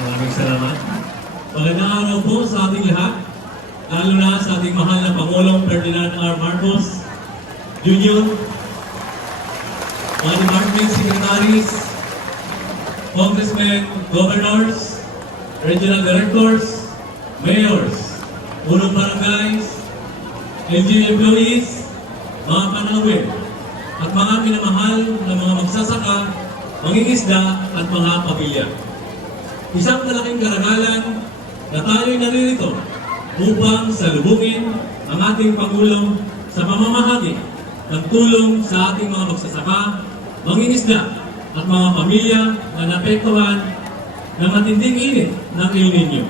Maraming salamat. Magandang araw po sa ating lahat, lalo na sa ating mahal na Pangulong Ferdinand R. Marcos Jr., mga department secretaries, congressmen, governors, regional directors, mayors, punong barangays, LGU employees, mga panawin, at mga minamahal na mga magsasaka, mangingisda at mga pamilya. Isang malaking karangalan na tayo'y naririto upang salubungin ang ating Pangulo sa pamamahagi ng tulong sa ating mga magsasaka, mangingisda at mga pamilya na naapektuhan ng matinding init ng El Nino.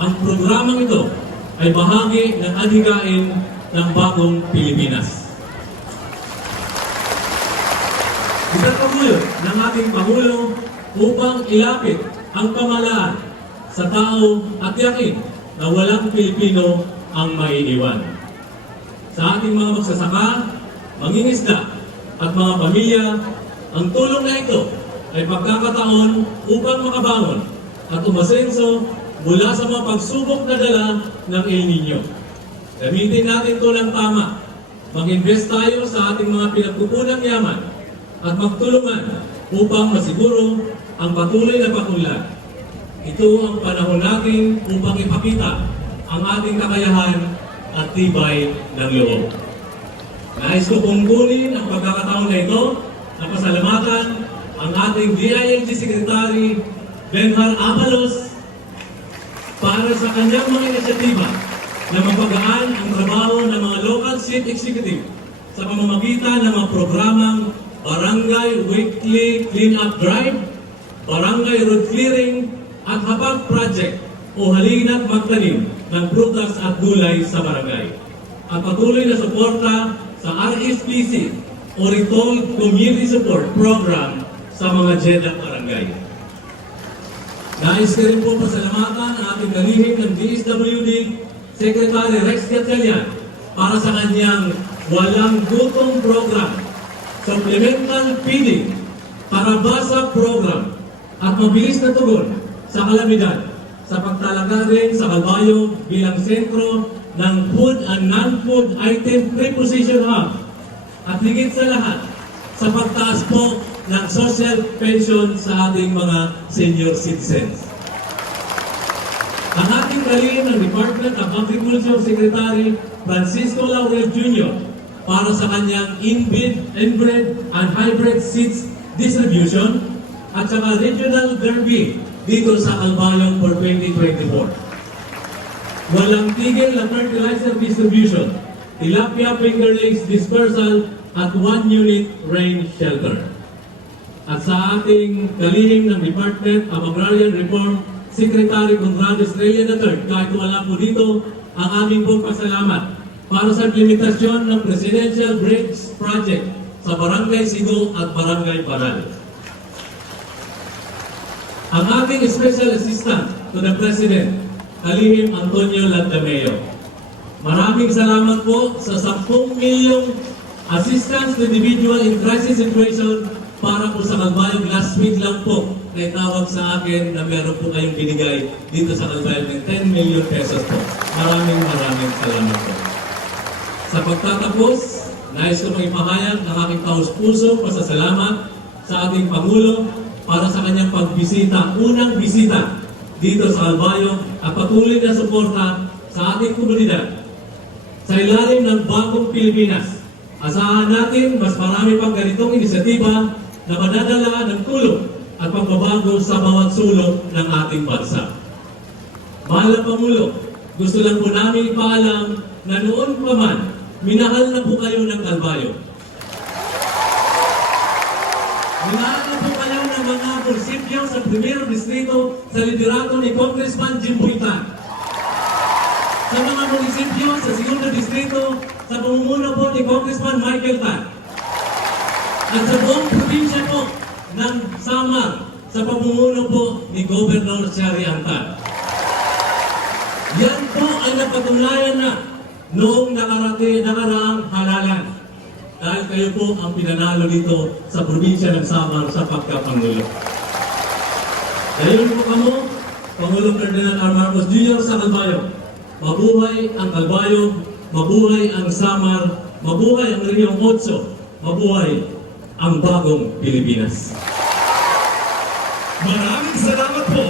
Ang programang ito ay bahagi ng adhikain ng bagong Pilipinas. Ipagpagulot ng ating Pangulo upang ilapit ang pamahalaan sa tao at tiyakin na walang Pilipino ang maiiwan. Sa ating mga magsasaka, mangingisda at mga pamilya, ang tulong na ito ay pagkakataon upang makabangon at umasenso mula sa mga pagsubok na dala ng El Nino. Gamitin natin ito ng tama. Mag-invest tayo sa ating mga pinagkukunang yaman at magtulungan upang masiguro ang patuloy na pakunlad. Ito ang panahon natin upang ipakita ang ating kakayahan at tibay ng loob. Nais ko pong kunin ang pagkakataon na ito na pasalamatan ang ating DILG Secretary Benhar Abalos para sa kanyang mga inisyatiba na mapagaan ang trabaho ng mga local chief executive sa pamamagitan ng mga programang Barangay Weekly Clean-up Drive, Barangay Road Clearing at Habag Project o halina't magtanim ng prutas at gulay sa barangay. At patuloy na suporta sa RSPC o Retold Community Support Program sa mga JEDA barangay. Nais ko rin po pasalamatan ang ating kalihim ng DSWD Secretary Rex Gatchalian para sa kanyang walang gutom program, supplemental feeding, Tarabasa program at mabilis na tugon sa kalamidad sa pagtalaga rin sa Calbayog bilang sentro ng food and non-food item preposition hub at higit sa lahat sa pagtaas po ng social pension sa ating mga senior citizens. Ang ating kalihim ng Department of Agriculture Secretary Francisco Laurel Jr. para sa kanyang inbred and hybrid seeds distribution at saka regional derby dito sa Calbayog for 2024. Walang tigil na fertilizer distribution, tilapia fingerlings dispersal at 1 unit rain shelter. At sa ating kalihim ng Department of Agrarian Reform Secretary Conrado Estrella III, kahit wala po dito, ang aming pong pasalamat para sa implementasyon ng Presidential Bridge Project sa Barangay Sigo at Barangay Baral. Ang ating Special Assistant to the President, Kalihim Antonio Lantameo. Maraming salamat po sa 10 milyong assistance to individual in crisis situation para po sa Calbayog. Last week lang po na itawag sa akin na meron po kayong binigay dito sa Calbayog ng 10 million pesos po. Maraming salamat po. Sa pagtatapos, nais ko pong ipahayag ang aking taus-puso pasasalamat sa ating Pangulo para sa kanyang pagbisita, unang bisita dito sa Calbayog at patuloy na suporta sa ating komunidad. Sa ilalim ng bagong Pilipinas, asahan natin mas marami pang ganitong inisyatiba na madadala ng tulong at pagbabago sa bawat sulok ng ating bansa. Mahal na Pangulo, gusto lang po namin ipaalam na noon pa man, minahal na po kayo ng Calbayog. Minahal na po kayo ng mga munisipyo sa primero distrito sa liderato ni Congressman Jim Buitan. Sa mga munisipyo sa segundo distrito sa pamumuno po ni Congressman Michael Tan. At sa buong probinsya po ng Samar sa pamumuno po ni Governor Shari Antan. Yan po ay napatunayan na noong nakaraang halalan. Dahil kayo po ang pinanalo dito sa probinsya ng Samar sa pagkapangulo. Dahil po kamo Pangulong Ferdinand R. Marcos Jr. sa Calbayog. Mabuhay ang Calbayog, mabuhay ang Samar, mabuhay ang Rehiyon 8, mabuhay ang bagong Pilipinas. Maraming salamat po,